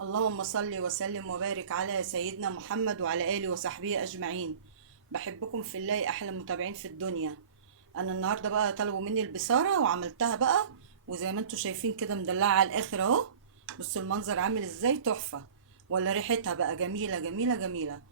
اللهم صل وسلم وبارك على سيدنا محمد وعلى آله وصحبه أجمعين. بحبكم في الله، أحلى متابعين في الدنيا. أنا النهاردة بقى طلبوا مني البصارة وعملتها بقى، وزي ما انتوا شايفين كده مدلعة على الآخر أهو. بصوا المنظر عامل ازاي، تحفة. ولا ريحتها بقى جميلة جميلة جميلة.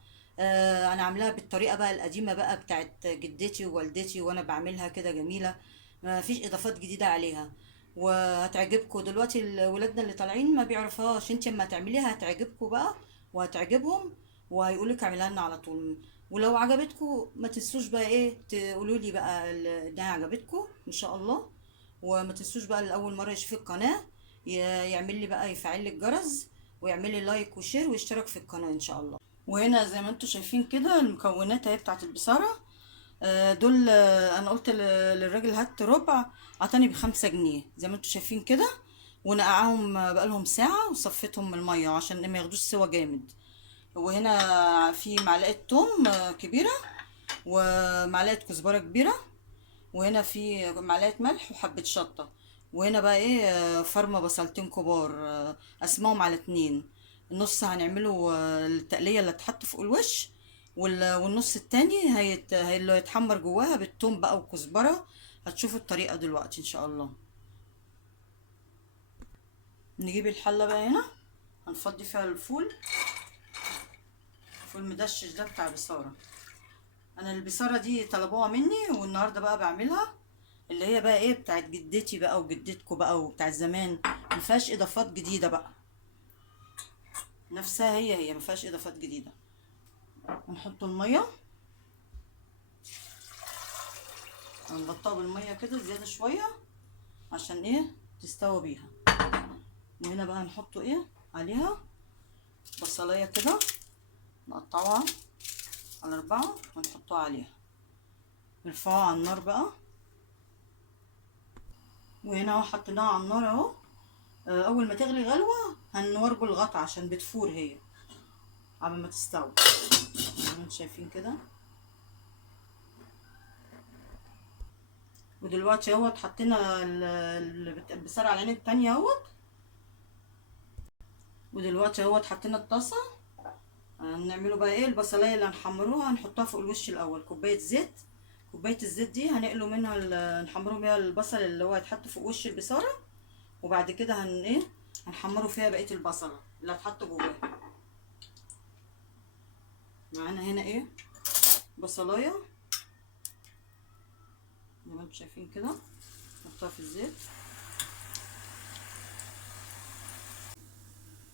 أنا عاملاها بالطريقة بقى القديمة بقى بتاعت جدتي ووالدتي، وأنا بعملها كده جميلة. ما فيش إضافات جديدة عليها. وهتعجبكم دلوقتي ولادنا اللي طالعين ما بيعرفوهاش، انت اما تعمليها هتعجبكم بقى وهتعجبهم، وهيقولك اعملها لنا على طول. ولو عجبتكم ما تنسوش بقى ايه تقولوا لي بقى انها عجبتكم ان شاء الله. وما تنسوش بقى لاول مره يشوف القناه يعمل لي بقى يفعل لي الجرس، ويعمل لي لايك وشير ويشترك في القناه ان شاء الله. وهنا زي ما انتم شايفين كده المكونات اهي بتاعت البصاره. دول انا قلت للراجل هات ربع، عطاني ب5 جنيه زي ما انتوا شايفين كده. ونقعهم بقالهم ساعة وصفيتهم من المية عشان ما ياخدوش سوا جامد. وهنا في معلقة توم كبيرة، ومعلقة كزبرة كبيرة. وهنا في معلقة ملح وحبة شطة. وهنا بقى ايه فرمة بصلتين كبار، قسمهم على 2. النص هنعمله التقلية اللي هتحط فوق الوش، والنص التاني اللي هيتحمر جواها بالثوم بقى وكزبرة. هتشوفوا الطريقة دلوقتي ان شاء الله. نجيب الحلة بقى هنا، هنفضي فيها الفول. الفول مدشش ده بتاع بصارة. انا البصارة دي طلبوها مني والنهاردة بقى بعملها، اللي هي بقى ايه بتاعت جدتي بقى وجدتكم بقى وبتاعت زمان. مفيهاش اضافات جديدة بقى، نفسها هي مفيهاش اضافات جديدة. هنحط المية، هنغطيها بالمية كده زيادة شوية عشان ايه تستوي بيها. وهنا بقى هنحطه ايه عليها بصلاية كده، نقطعوها على 4 ونحطوها عليها، نرفعوها على النار بقى. وهنا اهو حطيناها على النار اهو. اول ما تغلي غلوة هنورجوا الغطا عشان بتفور هي قبل ما تستوي زي ما انتم شايفين كده. ودلوقتي اهوت حطينا البصل على العين التانية اهوت. ودلوقتي اهوت حطينا الطاسة. هنعمله بقى ايه البصلاية اللي هنحمروها هنحطها فوق الوش الاول، كوباية زيت. كوباية الزيت دي هنقلوا منها نحمروا بيها البصل اللي هو هيتحط فوق وش البصارة. وبعد كده ايه هنحمروا فيها بقية البصلة اللي هتحط جواها. معانا هنا ايه بصلاية زي ما انتم شايفين كده، نحطها في الزيت.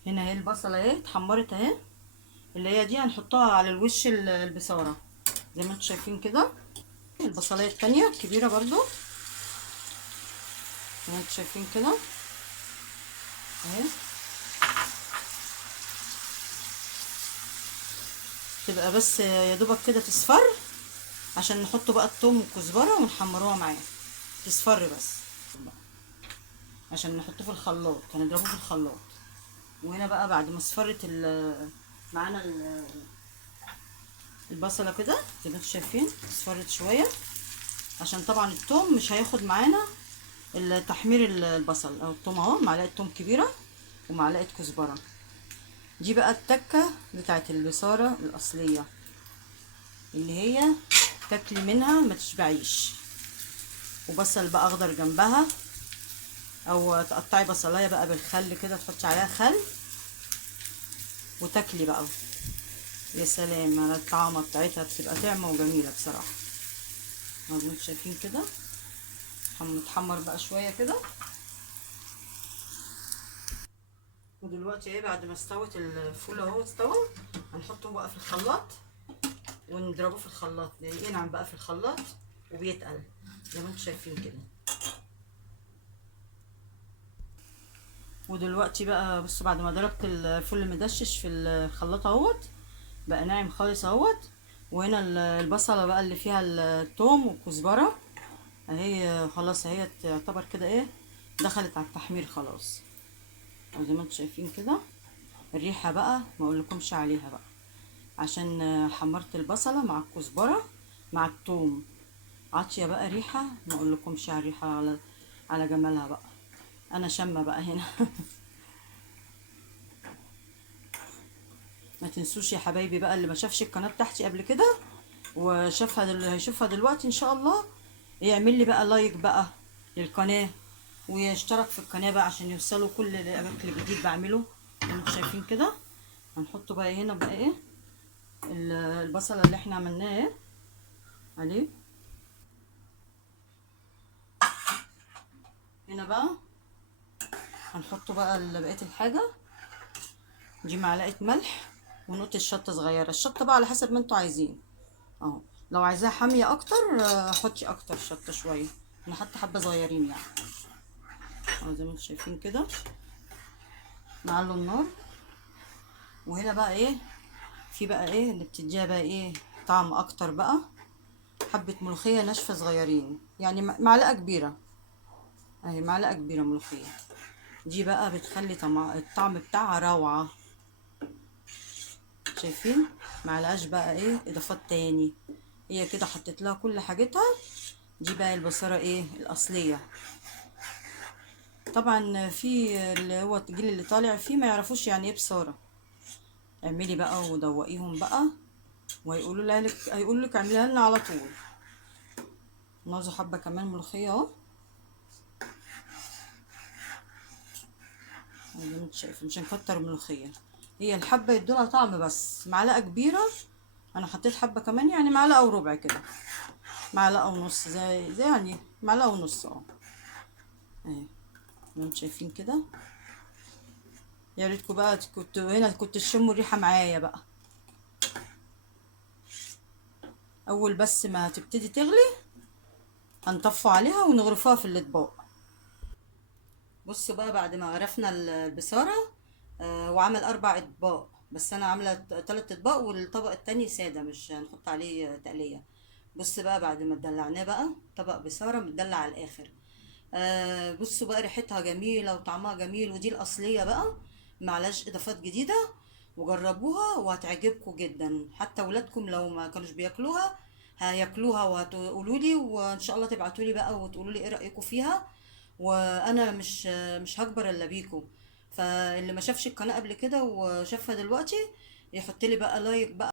هنا اهي البصلة اهي اتحمرت اهي، اللي هي دي هنحطها على الوش البصارة زي ما انتم شايفين كده. البصلايه التانية كبيرة برضو زي ما انتم شايفين كده اهي. تبقى بس يا دوبك كده تصفر عشان نحط بقى الثوم والكزبرة ونحمروها معاه تصفر بس عشان نحطه في الخلاط هنضربه في الخلاط. وهنا بقى بعد ما اصفرت معانا البصلة كده زي ما انتم شايفين اصفرت شوية، عشان طبعا الثوم مش هياخد معانا تحمير البصل. او الثوم اهو معلقة ثوم كبيرة ومعلقة كزبرة. دي بقى التكة بتاعت البصارة الأصلية اللي هي تاكلي منها ما تشبعيش. وبصل بقى أخضر جنبها، أو تقطعي بصلاية بقى بالخل كده تحطي عليها خل وتاكلي بقى. يا سلام على الطعمة بتاعتها، بتبقى طعمة وجميلة بصراحة. مظبوط شايفين كده متحمر بقى شوية كده. ودلوقتي ايه بعد ما استوت الفول اهو استوى، هنحطه بقى في الخلاط ونضربه في الخلاط ينعم بقى في الخلاط وبيتقل زي ما انتم شايفين كده. ودلوقتي بقى بصوا بعد ما ضربت الفول المدشش في الخلاط اهوت بقى ناعم خالص اهوت. وهنا البصله بقى اللي فيها الثوم والكزبره اهي خلاص اهي تعتبر كده ايه دخلت على التحمير خلاص. زي ما انتم شايفين كده الريحه بقى ما اقولكمش عليها بقى، عشان حمرت البصله مع الكزبره مع الثوم عاطيه بقى ريحه ما اقولكمش على الريحه على جمالها بقى. انا شامه بقى هنا ما تنسوش يا حبايبي بقى، اللي ما شافش القناه بتاعتي قبل كده وشافها هيشوفها دلوقتي ان شاء الله، يعمل لي بقى لايك بقى للقناه، ويشترك في القناه بقى عشان يوصلوا كل الاكل الجديد بعمله. انتوا شايفين كده. هنحط بقى هنا بقى ايه البصله اللي احنا عملناها ايه عليه. هنا بقى هنحط بقى بقيه الحاجه دي، معلقه ملح ونقطه شطه صغيره. الشطه بقى على حسب ما انتوا عايزين اهو. لو عايزاها حاميه اكتر حطي اكتر شطه شويه، انا حاطه حبه صغيرين يعني اهو زي ما انتوا شايفين كده. نعلو النار. وهنا بقى ايه، في بقى ايه اللي بتديها بقى ايه طعم اكتر بقى، حبه ملوخيه ناشفه صغيرين يعني معلقه كبيره اهي، معلقه كبيره ملوخيه. دي بقى بتخلي الطعم بتاعها روعه. شايفين؟ معلقاش بقى ايه اضافات تاني، هي كده حطيت لها كل حاجتها. دي بقى البصاره ايه الاصليه. طبعا في اللي هو الجيل اللي طالع فيه ما يعرفوش يعني ايه بصاره. اعملي بقى ودوقيهم بقى، وهيقولوا لك هيقولوا لك اعمليها لنا على طول. نازو حبه كمان ملوخيه اهو زي ما انت شايف، مش هنكتر ملوخيه، هي الحبه يدولها طعم بس. معلقه كبيره، انا حطيت حبه كمان يعني معلقه وربع كده، معلقه ونص زي يعني معلقه ونص اهي زي ما انتوا شايفين كده. يا ريتكم بقى كنتوا هنا كنتوا تشموا الريحه معايا بقى. اول بس ما تبتدي تغلي هنطفوا عليها ونغرفوها في الاطباق. بصوا بقى بعد ما غرفنا البصاره وعمل 4 اطباق، بس انا عامله 3 اطباق والطبق التاني ساده مش هنحط عليه تقليه. بص بقى بعد ما اتدلعناه بقى، طبق بصاره متدلع على الاخر. بصوا بقى ريحتها جميله وطعمها جميل، ودي الاصليه بقى معلهاش اضافات جديده. وجربوها وهتعجبكم جدا، حتى ولادكم لو ما كانوش بياكلوها هياكلوها وهتقولوا لي، وان شاء الله تبعتوا لي بقى وتقولوا لي ايه رايكم فيها. وانا مش هكبر الا بيكم. فاللي ما شافش القناه قبل كده وشافها دلوقتي يحط لي بقى لايك بقى.